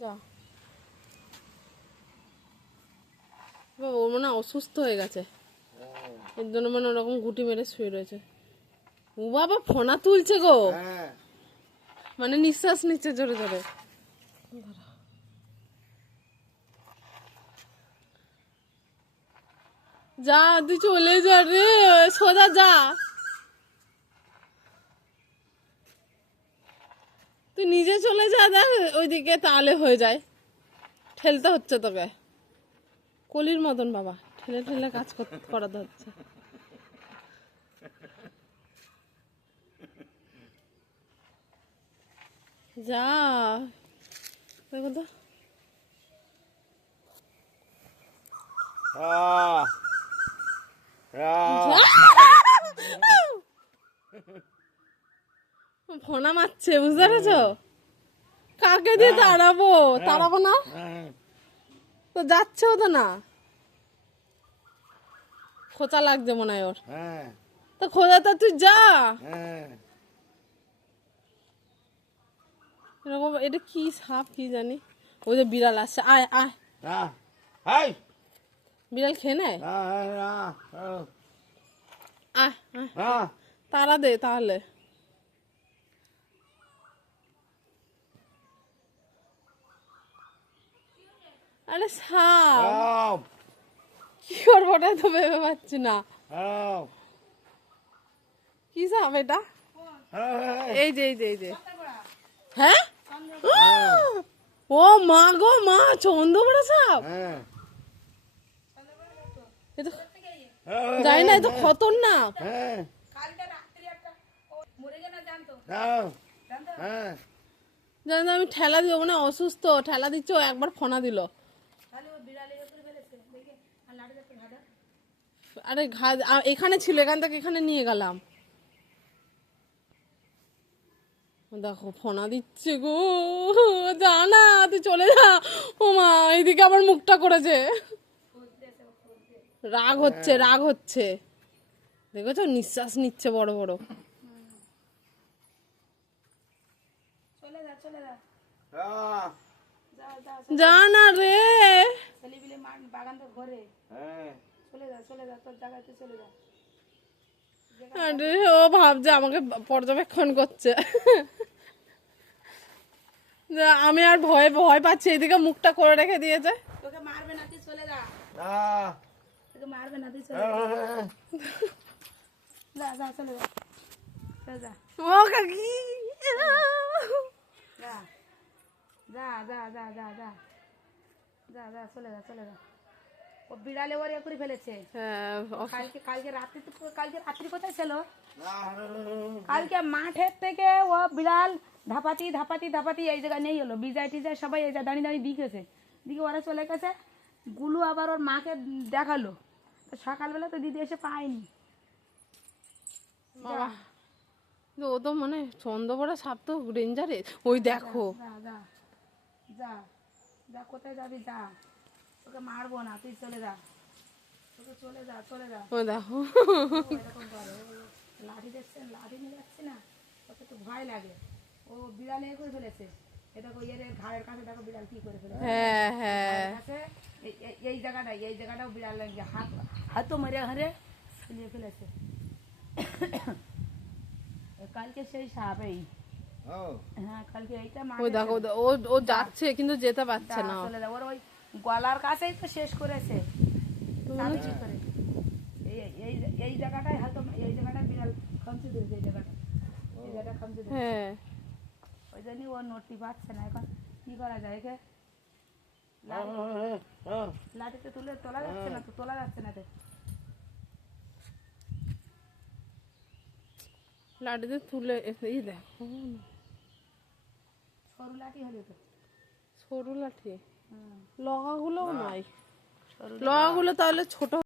যা বাবা, ওর মনে অসুস্থ হয়ে গেছে, এর জন্য মানে ওরকম গুটি মেরে শুয়ে রয়েছে। ও বাবা ফোনা তুলছে গো, মানে নিঃশ্বাস নিচ্ছে জোরে জোরে। যা তুই চলে যা রে, সোজা যা, তুই নিজে চলে যা, দেখ ওইদিকে তাহলে হয়ে যায়। ঠেলতে হচ্ছে তোকে কলির মতন বাবা, ঠেলে ঠেলে কাজ করাতে হচ্ছে। যা দেখো তো, ফোনা মারছে, বুঝতে পেরেছো? কাকে দিয়ে তাড়াবো? তাড়াবো না তো, যাচ্ছেও তো না। খোঁচা লাগছে মনে হয় ওর, তো খোঁজাটা তুই যা। এরকম এটা কি সাপ কি জানি। ওই যে বিড়াল আসছে, আয় আয়, বিড়াল খেয়ে নেয়। আয় আয়, তাড়া দে তাহলে। আরে সাপ কি করবো ওটা তো ভেবে পাচ্ছি না। কি সাপ এটা? এই যে এই যে এই যে, হ্যাঁ ও মা গো মা, চন্দ্রবড়া সাপ। জানি না, এ তো খতরনাক। জানি না, আমি ঠেলা দিব মানে অসুস্থ, ঠেলা দিচ্ছ, একবার ফোনা দিল। আরে এখানে ছিল, এখান থেকে এখানে নিয়ে গেলাম। দেখো ফোনা দিচ্ছে গো, যা না তুই চলে যা। ও মা, এইদিকে আবার মুখটা করেছে, রাগ হচ্ছে রাগ হচ্ছে, দেখেছো নিঃশ্বাস নিচ্ছে বড় বড়। যা না রে, আরে ও ভাবছে আমাকে পর্যবেক্ষণ করছে। আমি আর ভয় ভয় পাচ্ছি, এদিকে মুখটা করে রেখে দিয়েছে। তোকে মারবে না, তুই চলে যা। তোকে মারবে না, তুই চলে যা, যা চলে যা, চলে যা। ও কাকি, যা যা যা যা যা যা যা যা, চলে যা চলে যা। ও বিড়ালে ওর করে ফেলেছে। কালকে কালকে রাত্রি কোথায় ছিল? কালকে মাঠের থেকে ও বিড়াল ধাপাতি ধাপাতি ধাপাতি এই জায়গায় নেই হলো, বিজয় টিজায় সবাই এই জায়গায় দাঁড়িয়ে দাঁড়িয়ে দিকেছে, দিকে ওরা চলে গেছে। গুলু আবার ওর মাকে দেখালো, তো সকালবেলা তো দিদি এসে পায়নি। বাবা ও তো মানে চন্দ্রবড়া সাপ তো ডেঞ্জারে। ওই দেখো, যা যা যা যা, কোথায় যাবি যা, তোকে মারবো না, তুই চলে যা, তোকে চলে যা চলে যা। ওই দেখো এরকম করে, লাঠি দেখছেন, লাঠি নিয়ে যাচ্ছে না, ওকে তো ভয় লাগে। ও বিড়াল এ করে ফেলেছে, এটা এর ঘাড়ের কাছে দেখো বিড়াল কি করে ফেলেছে। হ্যাঁ হ্যাঁ, এই জায়গাটাও বিড়াল লাগে, হাতও মেরে হারে ফেলিয়ে ফেলেছে। কালকে সেই সাপ এই, হ্যাঁ কালকে এইটা। ওই দেখো ও যাচ্ছে কিন্তু যেতে পারছে না। চলে যা, ওর ওই গলার কাছেই তো শেষ করেছে। এই জায়গাটায় হয়তো, এই জায়গাটা বিড়াল খামচে ধরেছে, এই জায়গাটা খামচে ধরেছে। হ্যাঁ, ওই জন্যই ও নড়তে পারছে না। এখন কি করা যায়, একে লাঠিতে তুলে তোলা যাচ্ছে না তো, তোলা যাচ্ছে না তো। লাঠিতে তুলে এই দেখো, সরু লাঠি হলে তো, সরু লাঠি, লগাগুলোও নাই, লগাগুলো তাহলে ছোট